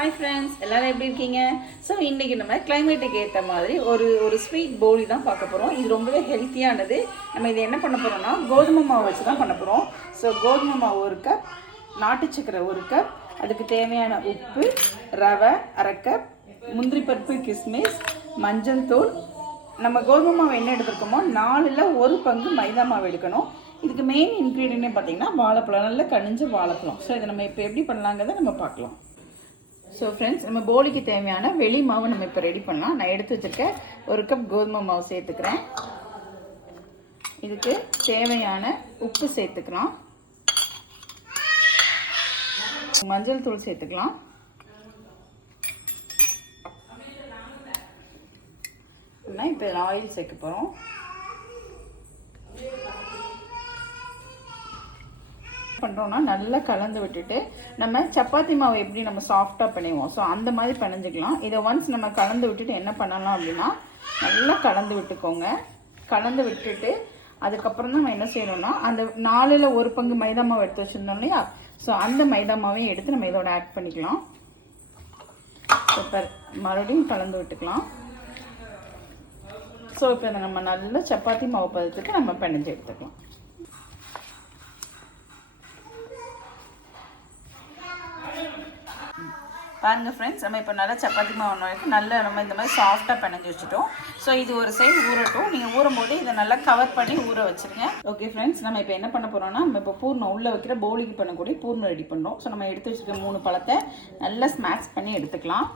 Hi friends, எல்லாரும் எப்படி இருக்கீங்க? ஸோ இன்றைக்கி நம்ம கிளைமேட்டுக்கு ஏற்ற மாதிரி ஒரு ஸ்வீட் போலி தான் பார்க்க போகிறோம். இது ரொம்பவே ஹெல்த்தியானது. நம்ம இதை என்ன பண்ண போகிறோம்னா கோதுமை மாவு வச்சு தான் பண்ண போகிறோம். ஸோ கோதுமை மாவு 1 கப், நாட்டு சக்கரை 1 கப், அதுக்கு தேவையான உப்பு, ரவை 1/2 கப், முந்திரி பருப்பு, கிஸ்மிஸ், மஞ்சள் தூள். நம்ம கோதுமை மாவு என்ன எடுத்துருக்கோமோ 4ல் 1 பங்கு மைதா மாவு எடுக்கணும். இதுக்கு மெயின் இன்க்ரீடியன்ட் பார்த்தீங்கன்னா வாழைப்பழம், நல்ல கனிஞ்ச வாழைப்பழம். ஸோ இதை நம்ம இப்போ எப்படி பண்ணலாங்கிறத நம்ம பார்க்கலாம். ஸோ ஃப்ரெண்ட்ஸ், நம்ம போலிக்கு தேவையான வெளி மாவு நம்ம இப்போ ரெடி பண்ணலாம். நான் எடுத்து வச்சுருக்கேன் 1 கப் கோதுமை மாவு சேர்த்துக்கிறேன். இதுக்கு தேவையான உப்பு சேர்த்துக்கலாம், மஞ்சள் தூள் சேர்த்துக்கலாம், இப்போ ஆயில் சேர்க்க போகிறோம். பண்ணுறோன்னா நல்லா கலந்து விட்டுட்டு நம்ம சப்பாத்தி மாவு எப்படி நம்ம சாஃப்டாக பிணைவோம், ஸோ அந்த மாதிரி பிணைஞ்சிக்கலாம். இதை ஒன்ஸ் நம்ம கலந்து விட்டுட்டு என்ன பண்ணலாம் அப்படின்னா நல்லா கலந்து விட்டுக்கோங்க. கலந்து விட்டுட்டு அதுக்கப்புறம் தான் நம்ம என்ன செய்யணும்னா அந்த 4ல் 1 பங்கு மைதா மாவு எடுத்து வச்சுருந்தோம் இல்லையா, ஸோ அந்த மைதா மாவையும் எடுத்து நம்ம இதோட ஆட் பண்ணிக்கலாம். இப்போ மறுபடியும் கலந்து விட்டுக்கலாம். ஸோ இப்போ இதை நம்ம நல்ல சப்பாத்தி மாவு பதத்துக்கு நம்ம பிணைஞ்சு எடுத்துக்கலாம். பாருங்கள் ஃப்ரெண்ட்ஸ், நம்ம இப்போ நல்லா சப்பாத்தி மாவு வரைக்கும் நல்லா நம்ம இந்த மாதிரி சாஃப்டாக பிணைஞ்சி வச்சுட்டோம். ஸோ இது ஒரு சைடு ஊறட்டும். நீங்கள் ஊறும் போது இதை நல்லா கவர் பண்ணி ஊற வச்சுருங்க. ஓகே ஃப்ரெண்ட்ஸ், நம்ம இப்போ என்ன பண்ண போகிறோம்னா நம்ம இப்போ பூர்ணம் உள்ளே வைக்கிற போலிக்கு பண்ணக்கூடிய பூர்ணம் ரெடி பண்ணுறோம். ஸோ நம்ம எடுத்து வச்சுருக்க 3 பழத்தை நல்லா ஸ்மாஷ் பண்ணி எடுத்துக்கலாம்.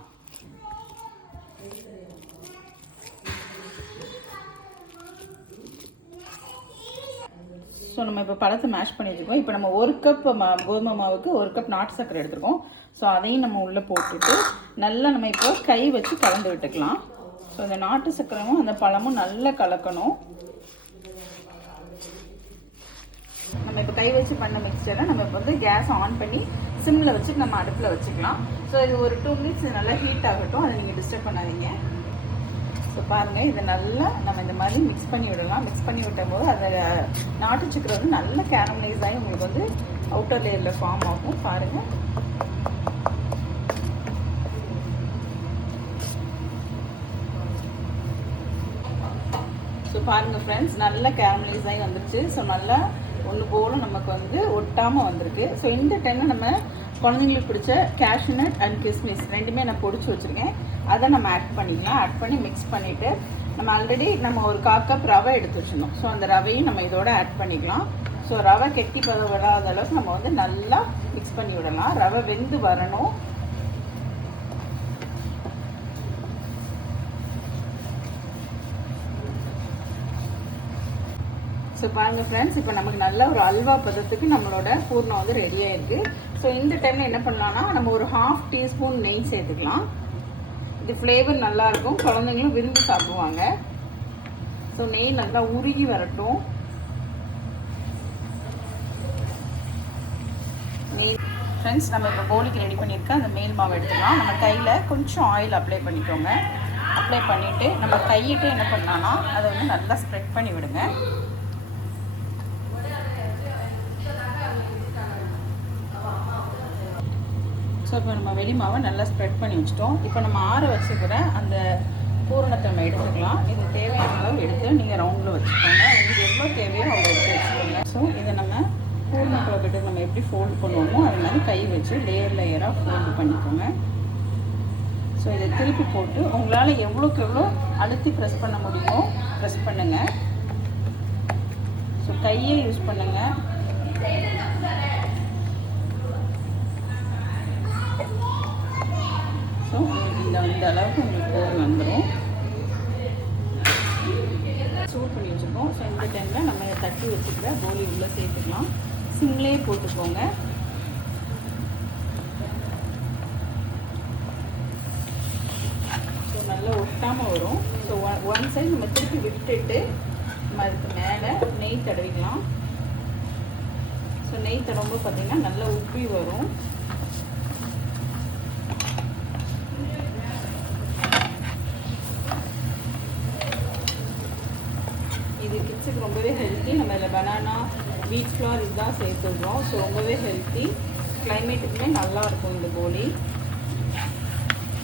ஸோ நம்ம இப்போ பழத்தை மேஷ் பண்ணி வச்சுருக்கோம். இப்போ நம்ம 1 கப் கோதுமை மாவுக்கு 1 கப் நாட்டு சர்க்கரை எடுத்துருக்கோம். ஸோ அதையும் நம்ம உள்ளே போட்டுட்டு நல்லா நம்ம இப்போ கை வச்சு கலந்து விட்டுக்கலாம். ஸோ இந்த நாட்டு சர்க்கரையும் அந்த பழமும் நல்லா கலக்கணும். நம்ம இப்போ கை வச்சு பண்ண மிக்சரை நம்ம இப்போ வந்து கேஸ் ஆன் பண்ணி சிம்மில் வச்சு நம்ம அடுப்பில் வச்சுக்கலாம். ஸோ இது ஒரு 2 மினிட்ஸ் நல்லா ஹீட் ஆகட்டும், அதை நீங்கள் டிஸ்டர்ப் பண்ணாதீங்க. ஸோ பாருங்கள், இதை நல்லா நம்ம இந்த மாதிரி மிக்ஸ் பண்ணி விடலாம். மிக்ஸ் பண்ணி விட்டும் போது அதில் நாட்டு சக்கரை வந்து நல்லா கேரமலைஸ் ஆகி உங்களுக்கு வந்து அவுட்டர் லேயரில் ஃபார்ம் ஆகும். பாருங்கள், ஸோ பாருங்கள் ஃப்ரெண்ட்ஸ், நல்லா கேரமலைஸ் ஆகி வந்துருச்சு. ஸோ நல்லா ஒன்று போல நமக்கு வந்து ஒட்டாமல் வந்திருக்கு. ஸோ இந்த டைமில் நம்ம குழந்தைங்களுக்கு பிடிச்ச கேஷ்யூநட் அண்ட் கிஸ்மிஸ் ரெண்டுமே நான் பொடிச்சு வச்சுருக்கேன். அதை நம்ம ஆட் பண்ணிக்கலாம். ஆட் பண்ணி மிக்ஸ் பண்ணிவிட்டு நம்ம ஆல்ரெடி நம்ம ஒரு 1/4 கப் ரவை எடுத்து வச்சுருந்தோம். ஸோ அந்த ரவையும் நம்ம இதோட ஆட் பண்ணிக்கலாம். ஸோ ரவை கெட்டி பதம் வராத அளவுக்கு நம்ம வந்து நல்லா மிக்ஸ் பண்ணி விடலாம். ரவை வெந்து வரணும். ஸோ பாருங்கள் ஃப்ரெண்ட்ஸ், இப்போ நமக்கு நல்ல ஒரு அல்வா பதத்துக்கு நம்மளோட பூர்ணம் வந்து ரெடியாக இருக்குது. ஸோ இந்த டைமில் என்ன பண்ணலான்னா நம்ம ஒரு 1/2 டீஸ்பூன் நெய் சேர்த்துக்கலாம். இது ஃப்ளேவர் நல்லாயிருக்கும், குழந்தைங்களும் விரும்பி சாப்பிடுவாங்க. ஸோ நெய் நல்லா உருகி வரட்டும். நெய் ஃப்ரெண்ட்ஸ், நம்ம இப்போ போலிக்கு ரெடி பண்ணியிருக்க அந்த மேல் மாவு எடுத்துக்கலாம். நம்ம கையில் கொஞ்சம் ஆயில் அப்ளை பண்ணிக்கோங்க. அப்ளை பண்ணிவிட்டு நம்ம கையிட்டு என்ன பண்ணலான்னா அதை வந்து நல்லா ஸ்ப்ரெட் பண்ணி விடுங்க. ஸோ இப்போ நம்ம வெளி மாவை நல்லா ஸ்ப்ரெட் பண்ணி வச்சுட்டோம். இப்போ நம்ம ஆற வச்சுக்கிற அந்த பூரணத்தை நம்ம எடுத்துக்கலாம். இது தேவையான அளவு எடுத்து நீங்கள் ரவுண்டில் வச்சுக்கோங்க. உங்களுக்கு எவ்வளோ தேவையோ அவ்வளோ எடுத்து வச்சுக்கோங்க. ஸோ இதை நம்ம பூரணத்தில் கிட்ட நம்ம எப்படி ஃபோல்டு பண்ணுவோமோ அது மாதிரி கை வச்சு லேயராக ஃபோல்டு பண்ணிக்கோங்க. ஸோ இதை திருப்பி போட்டு உங்களால் எவ்வளோக்கு எவ்வளோ அழுத்தி ப்ரெஸ் பண்ண முடியுமோ ப்ரெஸ் பண்ணுங்கள். ஸோ கையே யூஸ் பண்ணுங்கள். ஸோ இந்த அளவுக்கு உங்களுக்கு போர் வந்துடும். சூட் பண்ணி வச்சுருக்கோம். ஸோ இந்த டைமில் நம்ம இதை தட்டி வச்சுக்கிற போலி உள்ளே சேர்த்துக்கலாம். சிம்லேயே போட்டுக்கோங்க. ஸோ நல்லா ஒட்டாமல் வரும். ஸோ ஒன் சைடு நம்ம திருப்பி விட்டுட்டு நம்ம அதுக்கு மேலே நெய் தடவிக்கலாம். ஸோ நெய் தடவும்போது பார்த்திங்கன்னா நல்லா உப்பி வரும். இது கிட்ஸுக்கு ரொம்பவே ஹெல்த்தி. நம்ம இதில் பனானா, வீட் ஃப்ளவர் இதுதான் சேர்த்துடுறோம். ஸோ ரொம்பவே ஹெல்த்தி, கிளைமேட்டுக்குமே நல்லாயிருக்கும் இந்த போலி.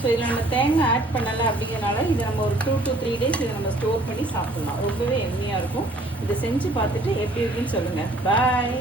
ஸோ இதில் நம்ம தேங்காய் ஆட் பண்ணலை அப்படிங்கிறனால இதை நம்ம ஒரு 2 to 3 days இதை நம்ம ஸ்டோர் பண்ணி சாப்பிட்லாம். ரொம்பவே எம்மியாக இருக்கும். இதை செஞ்சு பார்த்துட்டு எப்படி இருக்குன்னு சொல்லுங்கள். பாய்.